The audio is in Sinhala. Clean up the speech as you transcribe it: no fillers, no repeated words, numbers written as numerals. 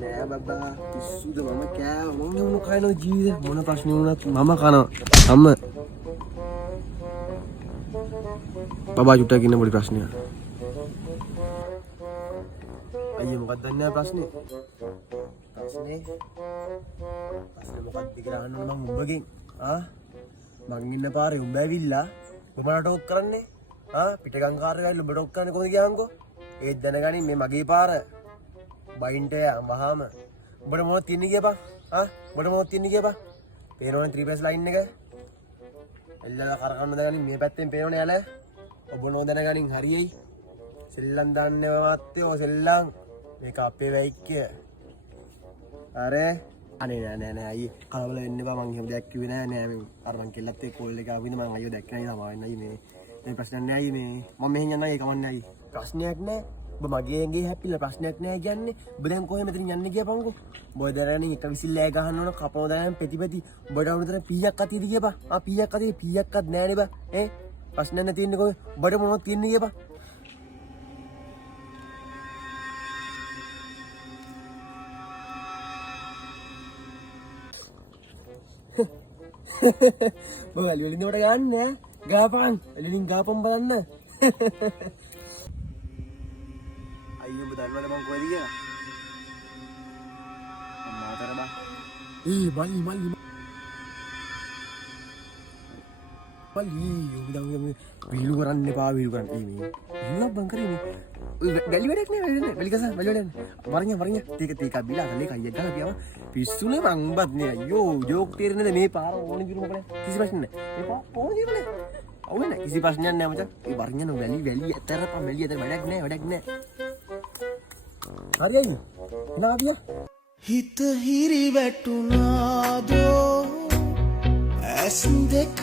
නෑ බබා පිස්සුද මම කෑ මොන මොන කයන ජීවිතේ මොන ප්‍රශ්න වුණත් මම කනවා අම්ම බබා චුට්ටක් ඉන්න පොඩි ප්‍රශ්නයක් අයියේ මොකක්ද දන්නේ ප්‍රශ්නේ මොකක්ද කියලා අහන්න මම උඹගෙන් මං ඉන්න පාරේ උඹ ඇවිල්ලා උඹ මට ටෝක් කරන්නේ පිටගම් කාර්යාලය උඹ ටෝක් කරන්නේ කොහොමද කියහන්කෝ ඒත් දැනගනින් මේ මගේ පාර බයින්ට මහාම උඹට මොනවද තියන්නේ කියපන් උඹට මොනවද තියන්නේ කියපන් පේනවනේ 3 පේස් ලයින් එක එල්ලලා කරකන්න දැනගනින් මේ පැත්තෙන් පේනවනේ යාල ඔබ නෝ දැනගනින් හරියයි සෙල්ලම් දාන්නේ මත්තයෝ සෙල්ලම් මේක අපේ වෙයික්කය අනේ නෑ අයියේ කලබල වෙන්න එපා මං එහෙම දෙයක් කිව්වේ නෑ මම අර මං කෙල්ලත් එක්ක කෝල් එක ආවිද මං අයියෝ දැක්කේ නෑ තමයි අයියේ මේ ප්‍රශ්නයක් නෑ අයියේ මේ මම මෙහෙන් යනවා ඒක කමන්නේ අයියේ ප්‍රශ්නයක් නෑ ඔබ මගේ ඇඟේ හැපිලා ප්‍රශ්නයක් නෑ කියන්නේ ඔබ දැන් කොහෙ මෙතනින් යන්නේ කියපන්කෝ ඔබ දැනගන්නේ එක විසිල්ලෑ ගහන්න ඕන කපනවා දැන් පෙති ඔබට උනතර පීයක් අතියද කියපන් පීයක් අතිය පීයක්වත් නෑනේ බා ප්‍රශ්නයක් නැති ඉන්නේ කොහෙ ඔබට මොනවද තියන්නේ කියපන් බෝ වැලි වලින් උඩ ගන්න ගාපන් එළින් ගාපන් බලන්න අයියෝ ඔබ දන්නවද මං කොහෙද කියලා අම්මා අතර බා මල්ලි ඔබ දැන් වීලු කරන්න එපා වීලු කරන්න මේ ඉන්න බං කරේ වැලි වැඩක් නේ වැලි කස වැලි වැඩක් වරኛ ටික බිලා ගලේ කයියක් ගහලා ගියාම පිස්සුනේ මං උඹත් නේ අයියෝ ජෝක් තේරෙන්නේ නැද මේ පාර ඕනේ කිරු මොකද කිසි ප්‍රශ්න නැහැ මේ පාර ඕනේ කියලා අවුල නැහැ කිසි ප්‍රශ්නයක් නැහැ මචං ඒ වරኛ නෝ වැලි ඇතරපන් වැලි ඇතර වැඩක් නැහැ හරි අයියේ එනවා ගියා හිත හිරි වැටුණාදෝ ඇස් දෙක